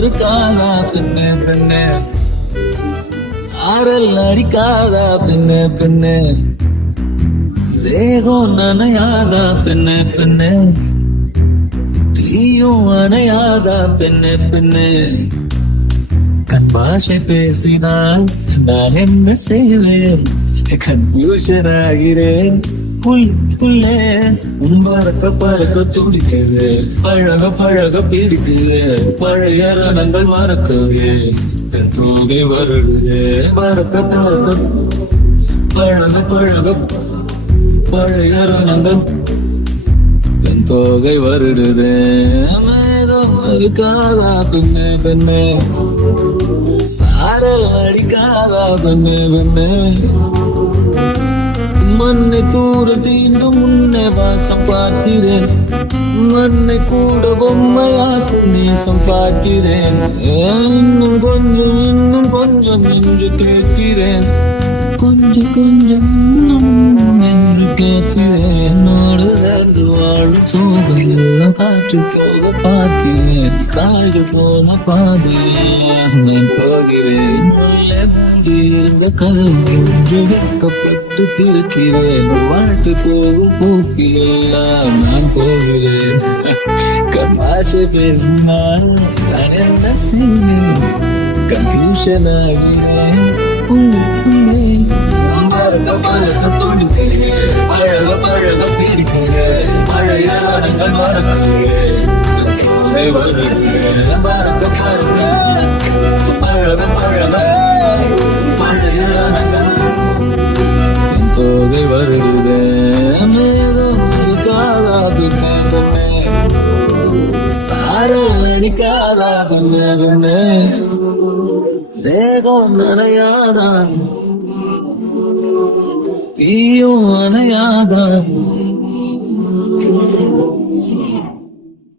மறுக்காதா பெண்ணே பெண்ணே, சாரல் அடிக்காதா பெண்ணே பெண்ணே, தேகம் நனையாதா பெண்ணே பெண்ணே, தீயும் அணையாதா பெண்ணே பெண்ணே. கண் பாஷை பேசினால் நான் என்ன செய்வேன், கன்ஃபியூஷன் ஆகிறேன். புள்ளே பறக்க பறக்க துடிக்குது, பழக பழக பிடிக்குது, பழைய ரணங்கள் மறக்கவே தோகை வருடுது. பறக்க பறக்க பழக பழக பழைய ரணங்கள் என் தோகை வருடுது. மேகம் இருக்காதா பெண்ணே பெண்ணே, சாரல் அடிக்காதா பெண்ணே பெண்ணே, மண்ணை தூர தீண்டும் முன்னே வாசம் பார்க்கிறேன், மண்ணை கூட பொம்மையாக்கும் நேசம் பார்க்கிறேன். இன்னும் கொஞ்சம் என்று கேட்கிறேன், கொஞ்சம் கொஞ்சம் என்று கேட்கிறேன். நாடு சேர்ந்து வாழும் சோகையெல்லாம் காற்று போக பார்க்கிறேன், காடு போன பாதையில் நான் போகிறேன். இருந்த கதவு ஒன்று வைக்கப்பட்டு திறக்கிறேன், வாழ்க்கை போகும் போக்கிலெல்லாம் நான் போகிறேன். கமாஷை பேசினால் நான் என்ன செய்வேன், கன்ஃபியூஷன் ஆகிறேன். பழக பழக துடிக்கிறேன், பழக பழக பிடிக்கிறேன், பழைய நாடங்கள் மறக்கிறேன். பழக பழக பழக பழக பழைய நாடங்கள் என் தோகை வருடுதே. மேகம் இருக்காதா பெண்ணே பெண்ணே, சாரல் அடிக்காதா பெண்ணே பெண்ணே, தேகம் நனையாதா தீயும் அணையாதா.